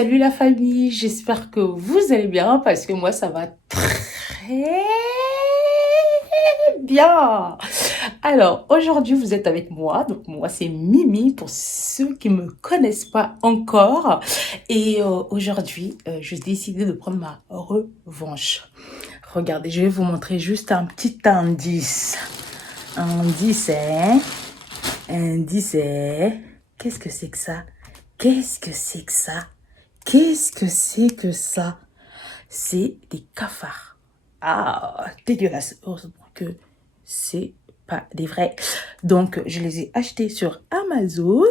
Salut la famille, j'espère que vous allez bien parce que moi ça va très bien. Alors aujourd'hui vous êtes avec moi, donc moi c'est Mimi pour ceux qui me connaissent pas encore et aujourd'hui j'ai décidé de prendre ma revanche. Regardez, je vais vous montrer juste un petit indice. Indice, qu'est-ce que c'est que ça? Qu'est-ce que c'est que ça? Qu'est-ce que c'est que ça? C'est des cafards. Ah, dégueulasse. Heureusement que c'est pas des vrais. Donc, je les ai achetés sur Amazon.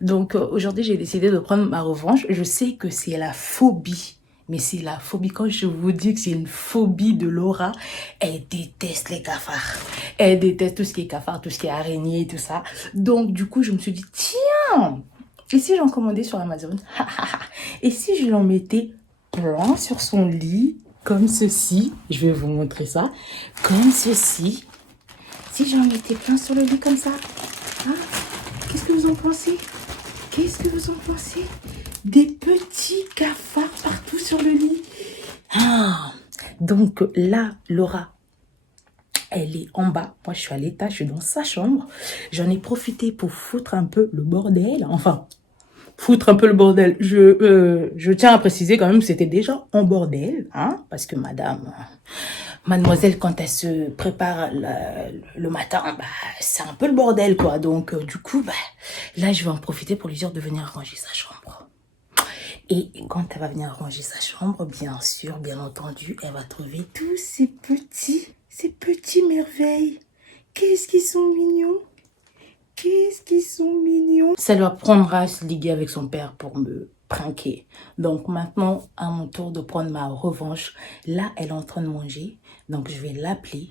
Donc, aujourd'hui, j'ai décidé de prendre ma revanche. Je sais que c'est la phobie. Mais c'est la phobie. Quand je vous dis que c'est une phobie de Laura, elle déteste les cafards. Elle déteste tout ce qui est cafard, tout ce qui est araignée, tout ça. Donc, du coup, je me suis dit, tiens, et si j'en commandais sur Amazon? Et si je l'en mettais plein sur son lit, comme ceci, je vais vous montrer ça, comme ceci. Si j'en mettais plein sur le lit comme ça, hein? Qu'est-ce que vous en pensez? Qu'est-ce que vous en pensez? Des petits cafards partout sur le lit. Ah, donc là, Laura, elle est en bas. Moi, je suis à l'étage, je suis dans sa chambre. J'en ai profité pour foutre un peu le bordel. Enfin, foutre un peu le bordel. Je tiens à préciser quand même que c'était déjà en bordel, hein, parce que mademoiselle, quand elle se prépare le matin, bah, c'est un peu le bordel, quoi. Donc, du coup, bah, là, je vais en profiter pour lui dire de venir ranger sa chambre. Et quand elle va venir ranger sa chambre, bien sûr, bien entendu, elle va trouver tous ces petits merveilles. Qu'est-ce qu'ils sont mignons! Qu'est-ce qu'ils sont mignons! Ça lui apprendra à se liguer avec son père pour me pranker. Donc maintenant, à mon tour de prendre ma revanche. Là, elle est en train de manger. Donc je vais l'appeler.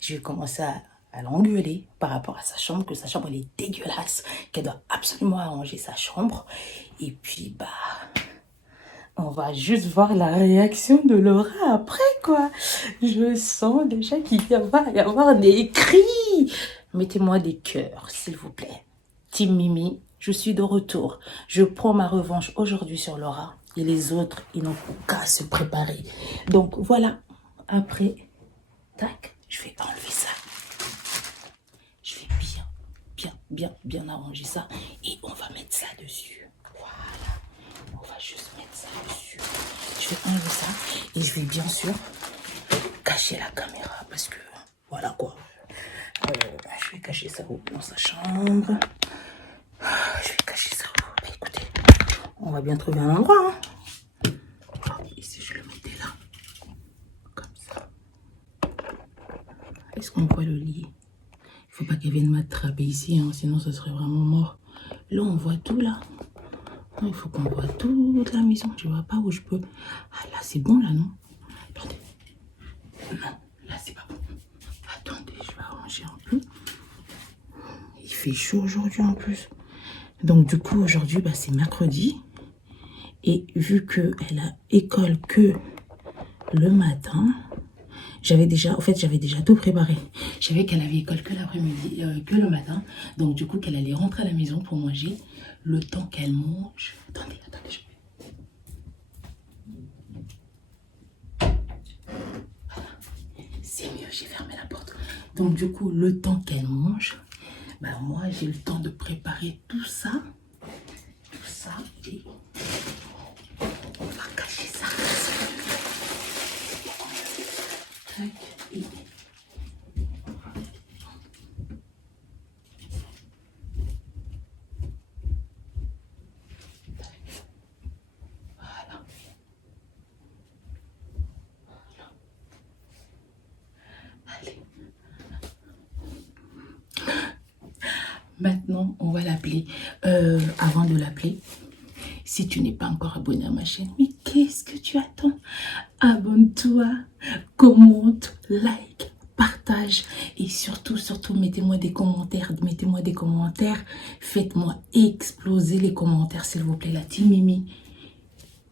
Je vais commencer à l'engueuler par rapport à sa chambre, que sa chambre elle est dégueulasse, qu'elle doit absolument arranger sa chambre. Et puis, bah, on va juste voir la réaction de Laura après, quoi. Je sens déjà qu'il va y avoir des cris. Mettez-moi des cœurs, s'il vous plaît. Team Mimi, je suis de retour. Je prends ma revanche aujourd'hui sur Laura. Et les autres, ils n'ont qu'à se préparer. Donc voilà, après, tac, je vais enlever ça. Je vais bien arranger ça. Et on va mettre ça dessus. Voilà, on va juste mettre ça dessus. Je vais enlever ça. Et je vais bien sûr cacher la caméra. Parce que, voilà quoi. Je vais cacher ça dans sa chambre. Je vais cacher ça. Bah, écoutez, on va bien trouver un endroit. Hein. Et si je le mettais là, comme ça. Est-ce qu'on voit le lit? Il faut pas qu'elle vienne m'attraper ici, hein, sinon ça serait vraiment mort. Là, on voit tout là. Non, il faut qu'on voit toute la maison. Je vois pas où je peux. Ah là, c'est bon là, non? Attendez. Non, là, c'est pas bon. Attendez, je vais arranger un peu. Il fait chaud aujourd'hui en plus. Donc du coup, aujourd'hui, bah, c'est mercredi. Et vu qu'elle a école que le matin, j'avais déjà tout préparé. Je savais qu'elle avait école que l'après-midi, que le matin. Donc du coup, qu'elle allait rentrer à la maison pour manger. Le temps qu'elle mange. Attendez. Voilà. C'est mieux, j'ai fermé la porte. Donc du coup, le temps qu'elle mange, bah moi, j'ai le temps de préparer tout ça. Et on va cacher ça. Tac, et voilà. Allez. Maintenant, on va l'appeler. Avant de l'appeler, si tu n'es pas encore abonné à ma chaîne, mais qu'est-ce que tu attends? Abonne-toi, commente, like, partage et surtout, mettez-moi des commentaires. Faites-moi exploser les commentaires, s'il vous plaît, la team Mimi.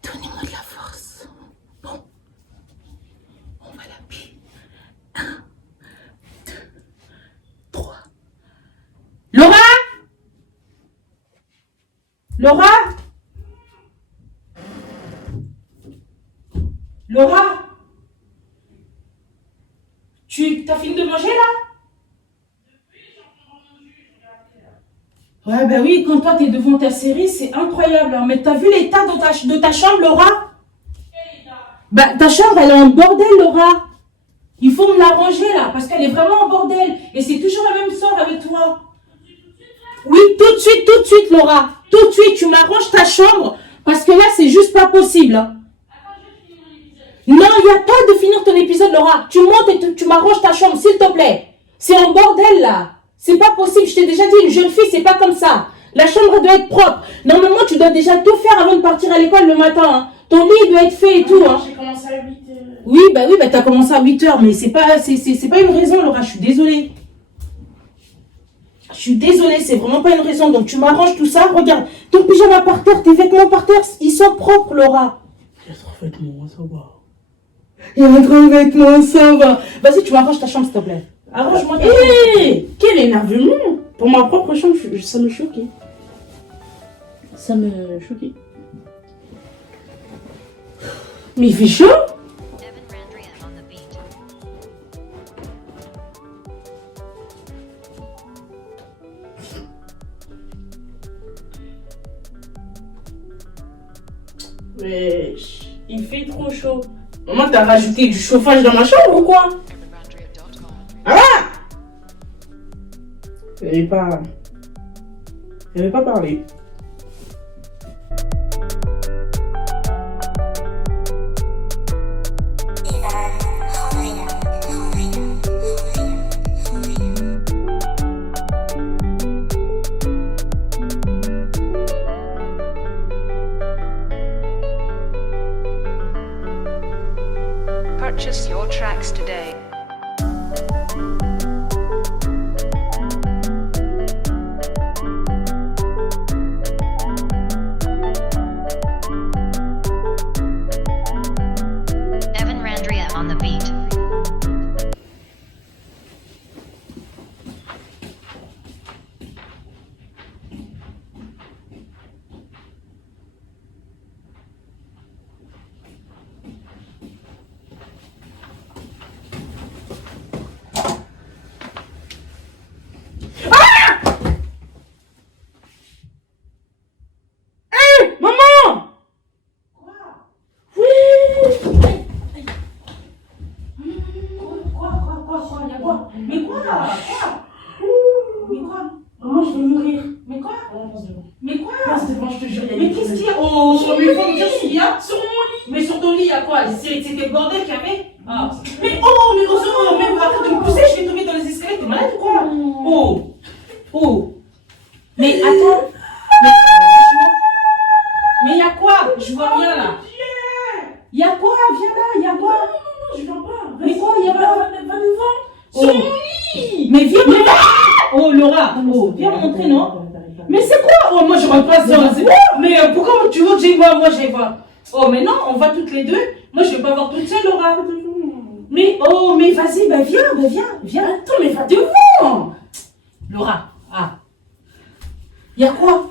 Donnez-moi de la force. Bon, on va l'appeler. 1, 2, 3. Laura? Laura, tu as fini de manger là? Ouais, ben oui, quand toi t'es devant ta série, c'est incroyable. Hein. Mais t'as vu l'état de ta chambre, Laura? Bah, ta chambre, elle est en bordel, Laura. Il faut me la ranger là, parce qu'elle est vraiment en bordel. Et c'est toujours la même sort avec toi. Oui, tout de suite, Laura. Tout de suite, tu m'arranges ta chambre, parce que là, c'est juste pas possible. Hein. Non, il n'y a pas de finir ton épisode, Laura. Tu montes et tu m'arranges ta chambre, s'il te plaît. C'est en bordel, là. C'est pas possible. Je t'ai déjà dit, une jeune fille, c'est pas comme ça. La chambre doit être propre. Normalement, tu dois déjà tout faire avant de partir à l'école le matin. Hein. Ton lit doit être fait et tout. Hein. J'ai commencé à 8 heures. Oui, t'as commencé à 8 heures, mais c'est pas une raison, Laura. Je suis désolée. Je suis désolée, c'est vraiment pas une raison. Donc, tu m'arranges tout ça. Regarde, ton pyjama par terre, tes vêtements par terre, ils sont propres, Laura. Il y a trop de vêtements, ça va. Il y a trop de vêtements, ça va. Vas-y, tu m'arranges ta chambre, s'il te plaît. Arrange-moi ta chambre. Hé, quel énervement! Pour ma propre chambre, ça me choquait. Ça me choquait. Mais il fait chaud! Evan Randria on the beat. Wesh, il fait trop chaud. Maman, t'as rajouté du chauffage dans ma chambre ou quoi? EvanRandria.com. Ah! Elle avait pas parlé. Purchase your tracks today. Evan Randria on the beat. Maman! Oui! Quoi? Il y a quoi? Mais quoi? Mais quoi? Maman, je vais mourir. Mais quoi? Maman, passe devant. Mais quoi? Passe devant, je te jure. Mais qu'est-ce qu'il y a? Oh, Sur mais mon faut me lit. dire ce qu'il y a. Sur mon lit! Mais sur ton lit, il y a quoi? C'était le bordel qu'il y avait? Ah. Mais arrête de me pousser, je vais tomber dans les escaliers, t'es malade ou quoi? Oh. Mais attends. Mais franchement. Mais il y a quoi? Je vois rien là. Il y a quoi? Viens là, il y a quoi? Non, je viens pas. Mais quoi? Il y a Va quoi? devant. Oh. Sur mon lit! Mais viens me Oh Laura, viens me montrer, non? Mais c'est quoi? Oh, moi je rentre pas dedans. Mais pourquoi tu veux que j'y vois? Moi j'y vois. Oh, mais non, on va toutes les deux. Moi je vais pas voir toute seule, Laura. Mais vas-y, viens. Attends, mais va devant! Laura, il y a quoi?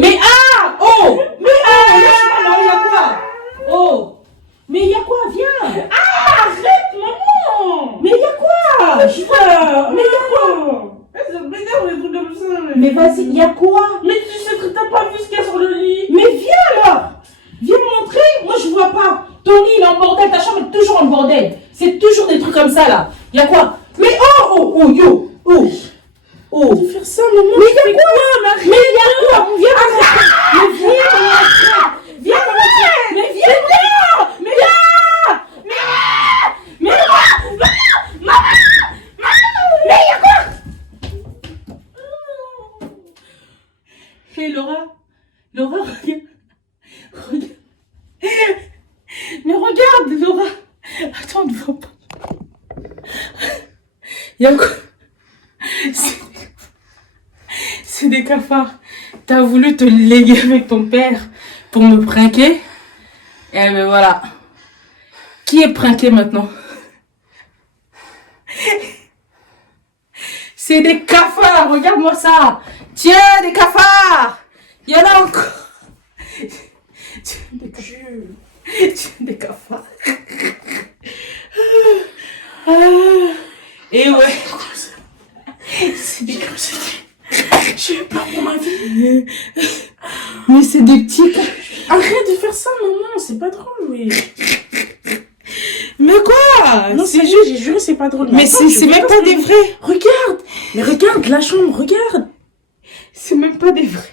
Mais lâche-moi là, il y a quoi? Mais il y a quoi? Viens. Arrête, maman! Mais il y a quoi? Mais il y a quoi? Ça m'énerve les trucs comme ça. Mais vas-y, il y a quoi? Mais tu sais que t'as pas vu ce qu'il y a sur le lit. Mais viens là. Viens me montrer. Moi je vois pas. Ton lit il est en bordel, ta chambre est toujours en bordel. C'est toujours des trucs comme ça là. Il y a quoi? Mais yo. Tu faire ça, maman? Mais il y a quoi? Mais il y a quoi? Viens me montrer. Mais viens me montrer. Mais viens me montrer. Mais il y a quoi? Hé Laura, regarde. Mais regarde, Laura. Attends, ne vois pas. Il y a quoi? C'est des cafards. T'as voulu te léguer avec ton père pour me prinquer. Et ben voilà. Qui est prinqué maintenant? C'est des cafards. Regarde-moi ça. Tiens, des cafards. Il y en a encore. Tiens, des cafards. Arrête de faire ça, maman, c'est pas drôle, oui. Mais quoi? Non, c'est juste, j'ai juré, c'est pas drôle. Mais attends, c'est même pas des vrais. Regarde, mais regarde la chambre, regarde. C'est même pas des vrais.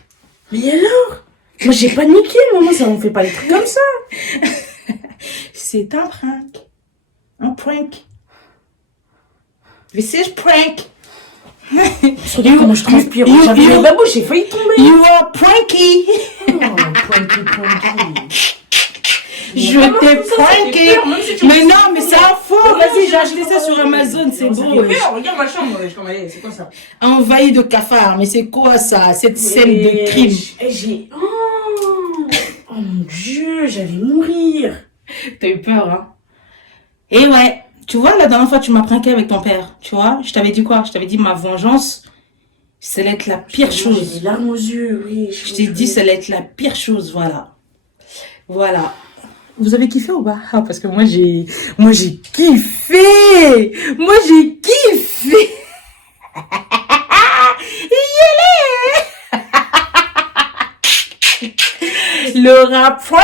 Mais alors? Moi, j'ai paniqué, maman, ça on fait pas des trucs comme ça. C'est un prank. Un prank. This is prank. Regarde comment je transpire. J'avais les babouches, j'ai failli tomber. You are pranky. Oh, pranky. Je t'ai pranké. Mais non, mais c'est un faux. Vas-y, j'ai acheté ça sur Amazon, c'est beau. Regarde ma chambre, c'est quoi ça? Envahi de cafards, mais c'est quoi ça? Cette scène de crime. Oh mon Dieu, j'allais mourir. T'as eu peur, hein? Et ouais, tu vois, la dernière fois, tu m'as pranké avec ton père. Tu vois, je t'avais dit quoi? Je t'avais dit ma vengeance, ça allait être la pire chose. J'ai des larmes aux yeux, oui. Je t'ai dit, ça allait être la pire chose, voilà. Voilà. Vous avez kiffé ou pas? Ah, parce que moi j'ai kiffé. Moi j'ai kiffé. Laura pranké.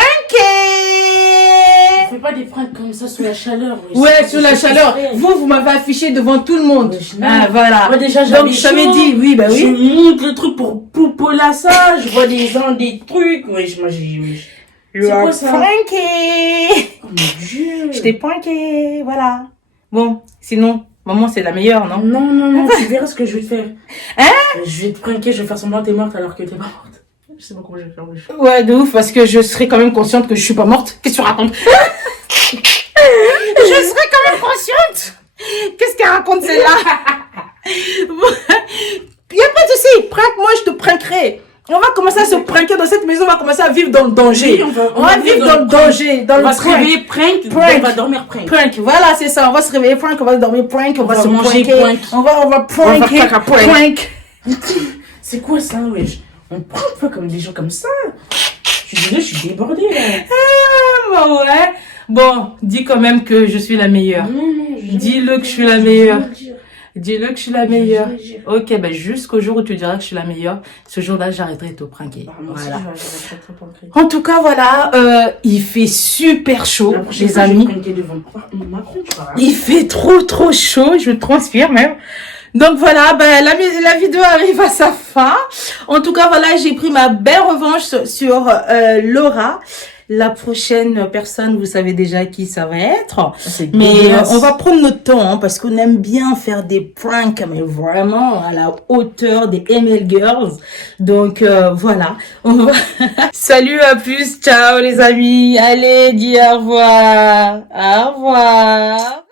Fais pas des pranks comme ça sous la chaleur. Ouais, sous la chaleur. Vous m'avez affiché devant tout le monde. Ah, voilà. Moi déjà, donc je t'avais dit, oui, bah Je oui. monte le truc pour là ça. Je vois des gens, des trucs. Ouais, moi j'ai. Laura quoi, ça? pranké. Oh mon Dieu. Je t'ai pranké, voilà. Bon, sinon, maman c'est la meilleure, non? Non, tu verras ce que je vais te faire. Hein? Je vais te pranker, je vais faire semblant que t'es morte alors que t'es pas morte. Je sais pas comment je vais faire. Ouais, de ouf, parce que je serais quand même consciente que je suis pas morte. Qu'est-ce que tu racontes? Je serais quand même consciente. Qu'est-ce qu'elle raconte celle-là? Y a pas de souci, prank-moi, je te prankerai. On va commencer à se pranker dans cette maison, on va commencer à vivre dans le danger. Oui, on va vivre dans le danger, dans le On va se réveiller prank, on va dormir prank. Prank, voilà, c'est ça. On va se réveiller prank, on va dormir prank, on va se manger pranker. prank. On va pranker. faire caca Prank. C'est quoi ça, wesh? On prank pas comme des gens comme ça. Je suis désolée, je suis débordée là. Ah, bah ouais. Bon, dis quand même que je suis la meilleure. Non, Dis-le que je suis la meilleure. Dis-le que je suis la meilleure. Ok, ben jusqu'au jour où tu diras que je suis la meilleure, ce jour-là, j'arrêterai de te pranker. Voilà. En tout cas, voilà, il fait super chaud, les amis. Il fait trop chaud, je transpire même. Donc voilà, ben, la vidéo arrive à sa fin. En tout cas, voilà, j'ai pris ma belle revanche sur Laura. La prochaine personne, vous savez déjà qui ça va être. Mais on va prendre notre temps, hein, parce qu'on aime bien faire des pranks, mais vraiment à la hauteur des ML Girls. Donc voilà. On va... Salut, à plus, ciao les amis. Allez, dis au revoir. Au revoir.